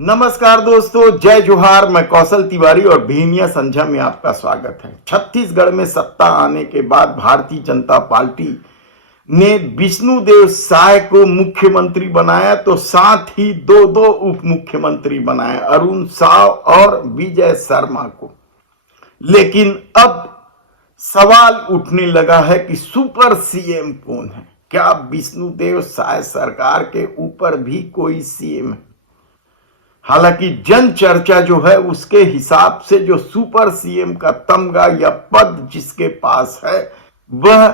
नमस्कार दोस्तों, जय जोहार। मैं कौशल तिवारी और भीनिया संझा में आपका स्वागत है। छत्तीसगढ़ में सत्ता आने के बाद भारतीय जनता पार्टी ने विष्णुदेव साय को मुख्यमंत्री बनाया, तो साथ ही दो दो उप मुख्यमंत्री बनाए, अरुण साव और विजय शर्मा को। लेकिन अब सवाल उठने लगा है कि सुपर सीएम कौन है? क्या विष्णुदेव साय सरकार के ऊपर भी कोई सीएम है? हालांकि जन चर्चा जो है उसके हिसाब से जो सुपर सीएम का तमगा या पद जिसके पास है वह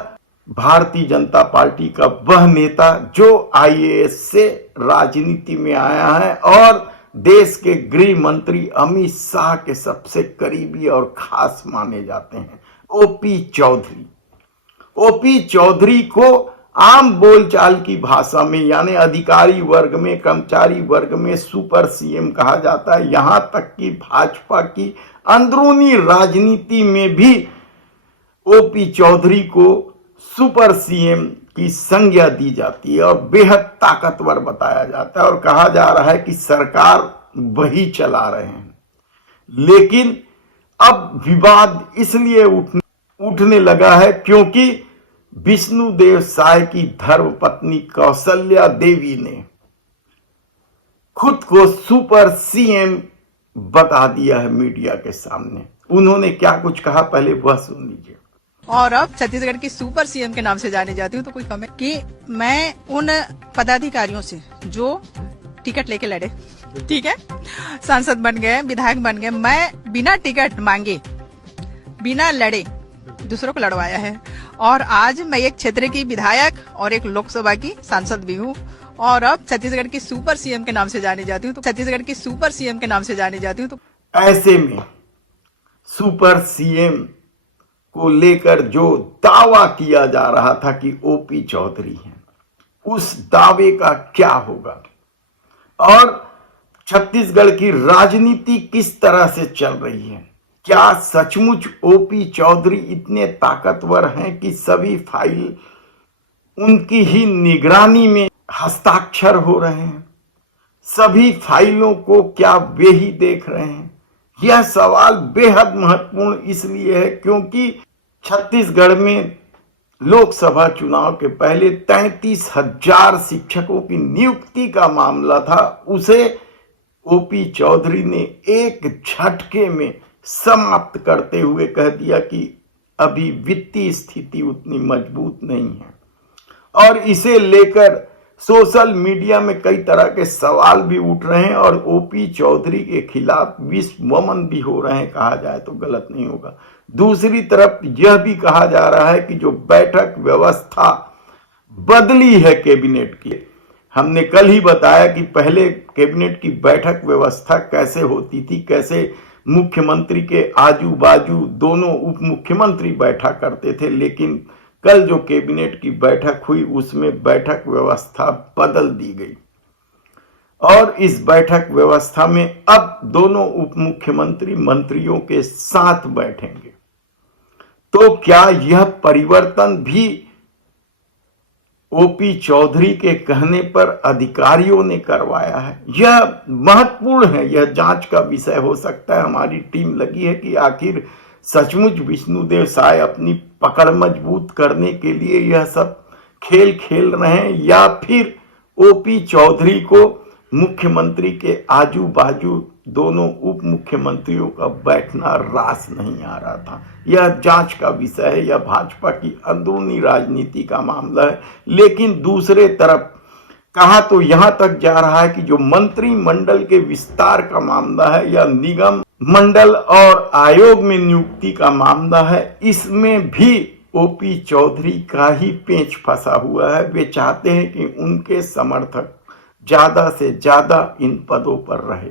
भारतीय जनता पार्टी का वह नेता जो आईएएस से राजनीति में आया है और देश के गृह मंत्री अमित शाह के सबसे करीबी और खास माने जाते हैं, ओपी चौधरी। ओपी चौधरी को आम बोलचाल की भाषा में यानी अधिकारी वर्ग में, कर्मचारी वर्ग में सुपर सीएम कहा जाता है। यहां तक कि भाजपा की अंदरूनी राजनीति में भी ओपी चौधरी को सुपर सीएम की संज्ञा दी जाती है और बेहद ताकतवर बताया जाता है और कहा जा रहा है कि सरकार वही चला रहे हैं। लेकिन अब विवाद इसलिए उठने लगा है क्योंकि विष्णुदेव साय की धर्मपत्नी कौशल्या देवी ने खुद को सुपर सीएम बता दिया है मीडिया के सामने। उन्होंने क्या कुछ कहा, पहले वह सुन लीजिए। और अब छत्तीसगढ़ की सुपर सीएम के नाम से जाने जाती हूँ, तो कोई कमेंट कि मैं उन पदाधिकारियों से जो टिकट लेके लड़े, ठीक है, सांसद बन गए, विधायक बन गए, मैं बिना टिकट मांगे, बिना लड़े दूसरों को लड़वाया है। और आज मैं एक क्षेत्र की विधायक और एक लोकसभा की सांसद भी हूँ और अब छत्तीसगढ़ की सुपर सीएम के नाम से जानी जाती हूँ, तो छत्तीसगढ़ की सुपर सीएम के नाम से जानी जाती हूँ। तो ऐसे में सुपर सीएम को लेकर जो दावा किया जा रहा था कि ओपी चौधरी हैं, उस दावे का क्या होगा और छत्तीसगढ़ की राजनीति किस तरह से चल रही है? क्या सचमुच ओपी चौधरी इतने ताकतवर हैं कि सभी फाइल उनकी ही निगरानी में हस्ताक्षर हो रहे हैं? सभी फाइलों को क्या वे ही देख रहे हैं? यह सवाल बेहद महत्वपूर्ण इसलिए है क्योंकि छत्तीसगढ़ में लोकसभा चुनाव के पहले 33,000 शिक्षकों की नियुक्ति का मामला था। उसे ओपी चौधरी ने एक झटके में समाप्त करते हुए कह दिया कि अभी वित्तीय स्थिति उतनी मजबूत नहीं है और इसे लेकर सोशल मीडिया में कई तरह के सवाल भी उठ रहे हैं और ओपी चौधरी के खिलाफ विषवमन भी हो रहे हैं, कहा जाए तो गलत नहीं होगा। दूसरी तरफ यह भी कहा जा रहा है कि जो बैठक व्यवस्था बदली है कैबिनेट की, हमने कल ही बताया कि पहले कैबिनेट की बैठक व्यवस्था कैसे होती थी, कैसे मुख्यमंत्री के आजू बाजू दोनों उप मुख्यमंत्री बैठा करते थे। लेकिन कल जो कैबिनेट की बैठक हुई उसमें बैठक व्यवस्था बदल दी गई और इस बैठक व्यवस्था में अब दोनों उप मुख्यमंत्री मंत्रियों के साथ बैठेंगे। तो क्या यह परिवर्तन भी ओपी चौधरी के कहने पर अधिकारियों ने करवाया है? यह महत्वपूर्ण है, यह जांच का विषय हो सकता है। हमारी टीम लगी है कि आखिर सचमुच विष्णुदेव साय अपनी पकड़ मजबूत करने के लिए यह सब खेल खेल रहे हैं या फिर ओपी चौधरी को मुख्यमंत्री के आजू बाजू दोनों उप मुख्यमंत्रियों का बैठना रास नहीं आ रहा था। यह जांच का विषय है, यह भाजपा की अंदरूनी राजनीति का मामला है। लेकिन दूसरे तरफ कहा तो यहां तक जा रहा है कि जो मंत्रिमंडल के विस्तार का मामला है या निगम मंडल और आयोग में नियुक्ति का मामला है, इसमें भी ओपी चौधरी का ही पेंच फंसा हुआ है। वे चाहते हैं कि उनके समर्थक ज्यादा से ज्यादा इन पदों पर रहे।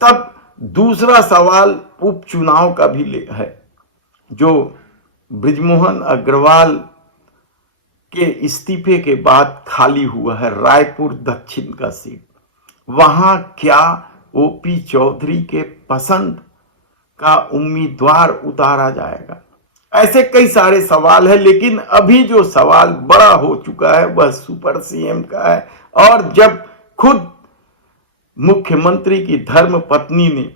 तब दूसरा सवाल उपचुनाव का भी है, जो बृजमोहन अग्रवाल के इस्तीफे के बाद खाली हुआ है, रायपुर दक्षिण का सीट। वहां क्या ओपी चौधरी के पसंद का उम्मीदवार उतारा जाएगा? ऐसे कई सारे सवाल है, लेकिन अभी जो सवाल बड़ा हो चुका है वह सुपर सीएम का है। और जब खुद मुख्यमंत्री की धर्म पत्नी ने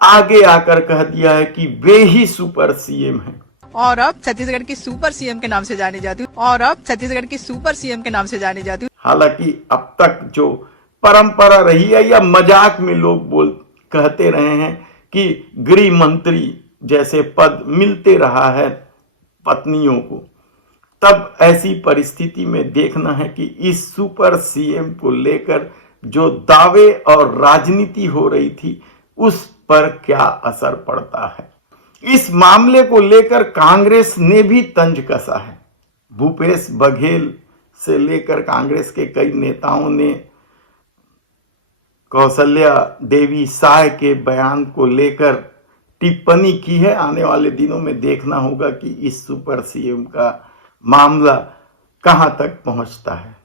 आगे आकर कह दिया है कि वे ही सुपर सीएम हैं। और अब छत्तीसगढ़ की सुपर सीएम के नाम से जानी जाती हूँ और अब छत्तीसगढ़ की सुपर सीएम के नाम से जानी जाती हूँ। हालांकि अब तक जो परंपरा रही है या मजाक में लोग कहते रहे हैं कि गृह मंत्री जैसे पद मिलते रहा है पत्नियों को, तब ऐसी परिस्थिति में देखना है कि इस सुपर सीएम को लेकर जो दावे और राजनीति हो रही थी उस पर क्या असर पड़ता है। इस मामले को लेकर कांग्रेस ने भी तंज कसा है। भूपेश बघेल से लेकर कांग्रेस के कई नेताओं ने कौशल्या देवी साय के बयान को लेकर टिप्पणी की है। आने वाले दिनों में देखना होगा कि इस सुपर सीएम का मामला कहां तक पहुंचता है।